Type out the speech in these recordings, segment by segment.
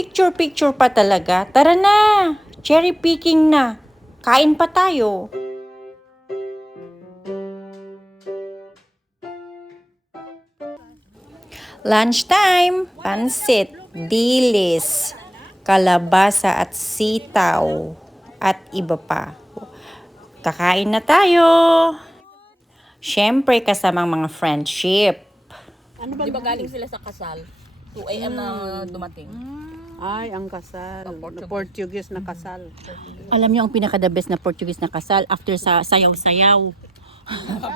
picture-picture pa talaga. Tara na! Cherry picking na. Kain pa tayo. Lunchtime, pansit, dilis, kalabasa at sitaw, at iba pa. Kakain na tayo. Siyempre, kasamang mga friendship. Di ba galing sila sa kasal? 2 a.m. na dumating. Ay, ang kasal. Portuguese na kasal. Alam niyo ang pinaka-the best na Portuguese na kasal after sa sayaw-sayaw.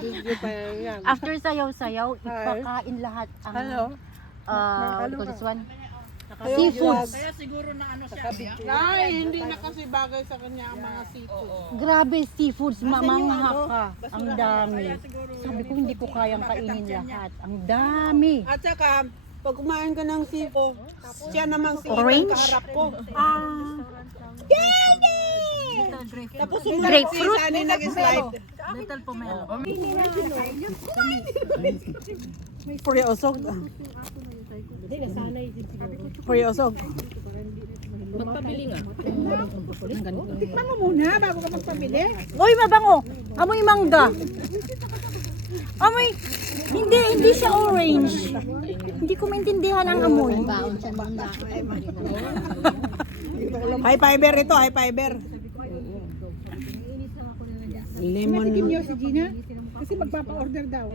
Video pa yan. After sayaw-sayaw, ipakain lahat ang this one? Seafoods. Kaya siguro na ano siya. Ay, hindi na kasi bagay sa kanya ang mga seafood. Grabe, seafoods, mamangha ka. Ang dami. Sabi ko, hindi ko kayang kainin lahat. Ang dami. At saka, pag kumain ka ng seafood, siya namang si Orange? kaharap ko. Tapos Grapefruit? si Sunny nag-slide. Little pomelo. Puriosog. Puriosog. Magpabili nga. Tikman mo muna bago ka magpabili. Uy, mabango! Amoy mangga. Amoy, hindi siya orange. Hindi ko maintindihan ang amoy. High fiber ito, high fiber. Lemon. Si Gina? Kasi magpapa-order daw.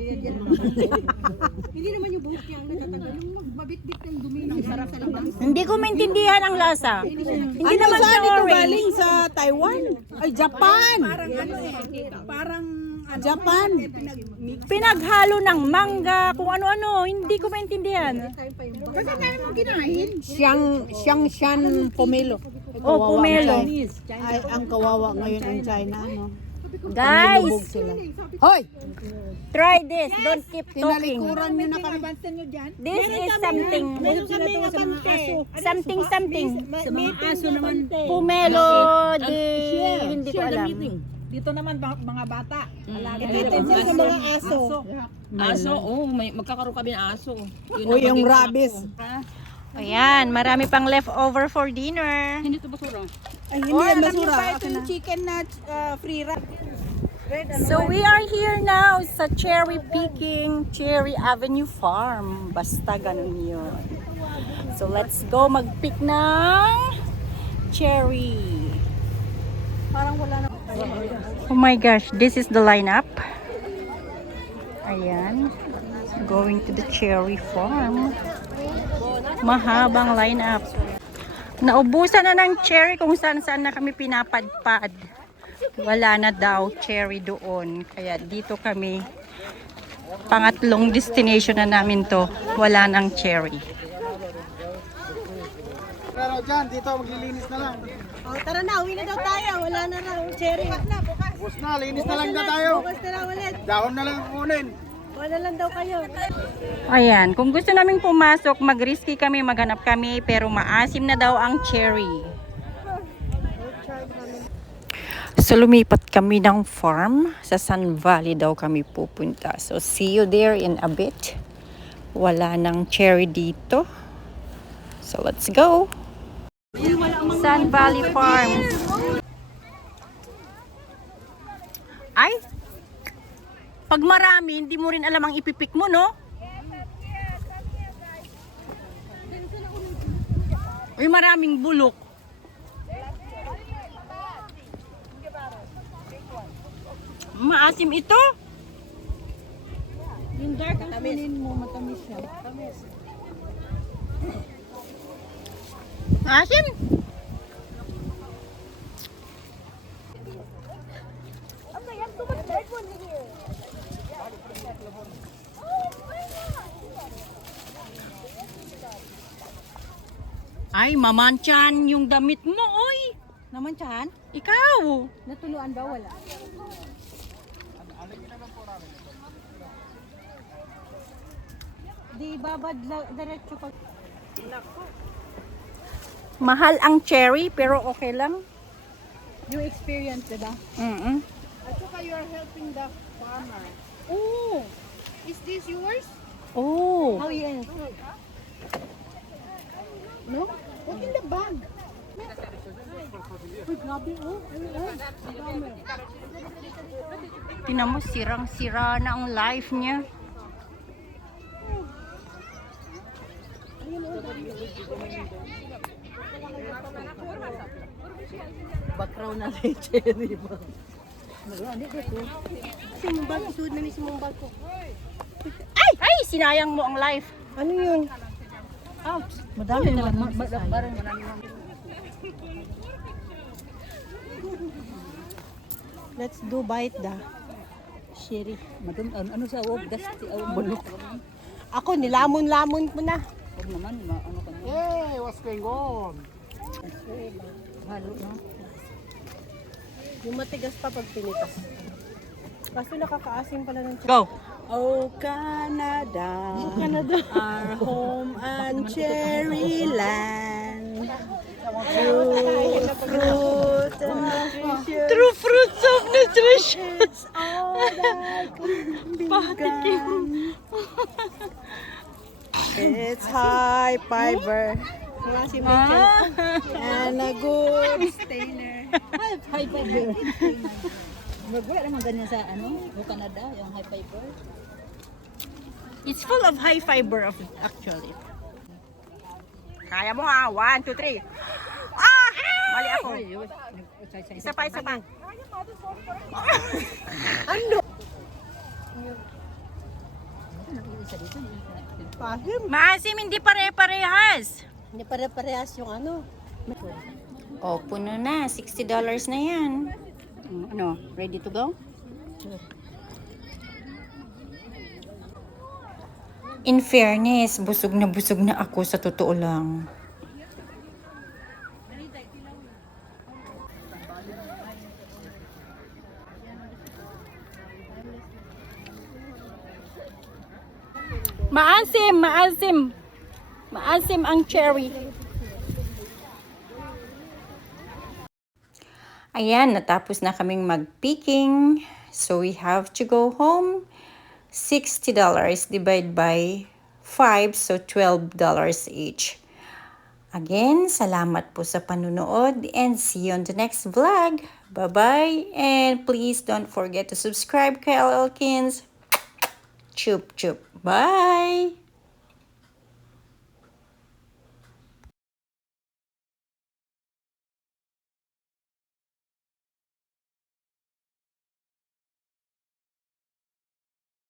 Hindi naman yung buhok niya ang natatagal. Yung magbabit-bit ng dumi ng sarap sa labas. Hindi ko maintindihan ang lasa. Hindi naman siya Saan ito orange. galing sa Taiwan? Ay, Japan. Parang ano eh. Parang ano. Japan. Pinaghalo ng mangga, kung ano-ano. Hindi ko maintindihan. Kasi tayo mong kinain. Shan pomelo. Ay, Oh, kawawa ang pomelo. Chinese. Ay, ang kawawa ngayon ang China, no? Guys, Nilubog sila. Hoy! try this. Don't keep talking. Tinalikuran nyo na kami. Bansan nyo dyan. This is something. Meron kami sa mga aso. Something. Sa mga aso naman. Pumelo de... Hindi ko alam. Dito naman mga bata. Dito Sa mga aso. Aso, magkakaroon kami ng aso. Uy, yung rabies. Ayan, marami pang leftover for dinner. Hindi ito basura. Ay, hindi Oh, yan alam niyo basura. ba ito yung chicken na free wrap? So we are here now sa Cherry Picking, Cherry Avenue Farm. Basta ganun yun. So let's go mag-pick ng cherry. Parang wala na. Oh my gosh, this is the lineup. Ayan. Going to the cherry farm. Mahabang lineup. Naubusan na ng cherry kung saan-saan na kami pinapadpad. Wala na daw cherry doon. Kaya dito kami. Pangatlong destination na namin to. Wala ng cherry. Pero dyan, dito maglilinis na lang. Oh, tara na, uwi na daw tayo. Wala na raw cherry. Bukas na, bukas. Bus na, linis na lang na tayo. Bukas na lang ulit. Dahon na lang kunin. Wala lang daw kayo. Ayan, kung gusto naming pumasok, mag-risky kami, maghanap kami, pero maasim na daw ang cherry. So lumipat kami ng farm, sa Sun Valley daw kami pupunta. So see you there in a bit. Wala nang cherry dito. So let's go. Sun Valley Farm. Ay! Pag marami, hindi mo rin alam ang ipipik mo, no? Uy, maraming bulok. Maasim ito. Yung dark ang kunin mo, matamis siya. Maasim? Ay, mamanchan yung damit mo, oy. Naman tiyan? Ikaw. Natuluan ba? Wala. Di babad diretso pag... Mahal ang cherry, pero okay lang. Yung experience, diba? Mm-mm. At saka you are helping the farmer. Oh! Is this yours? Oh. Oh, yes. No? What's in the bag? Uy, grabe oh. Tingnan mo, sirang-sira na ang life niya. Background na rin, cherry ba? Kasi yung bag, isuod na mismo ang bag ko. Ay, sinayang mo ang life. Ano yun? Madami na lang. Let's do bite da. Sherry. Ano sa uog? Dasti, bulok. Ako, nilamon-lamon ko na. Huwag naman, ano ka na. Hey, what's going on? Halo na. Yung matigas pa pag pinitas. Kaso nakakaasim pala ng Go. Oh, Canada, our home and cherry land. True fruit and nutrition. True fruits of nutrition. It's all that can be done. It's high fiber. Wala si Mitchell. And a good stainer. High fiber. Wala naman ganyan sa Canada, yung high fiber. It's full of high fiber actually. Kaya mo nga. 1, 2, 3. Ah! Mali ako. Isa pa, isa pa. Pahim. Maasim, hindi pare-parehas. Hindi pare-parehas yung ano. Oh, puno na. $60 na yan. Ano, ready to go? In fairness, busog na ako sa totoo lang. Maasim ang cherry. Ayan, natapos na kaming mag-picking. So we have to go home. $60 divided by 5, so $12 each. Again, salamat po sa panunood and see you on the next vlog. Bye-bye, and please don't forget to subscribe kay Elkins. Chup chup. Bye!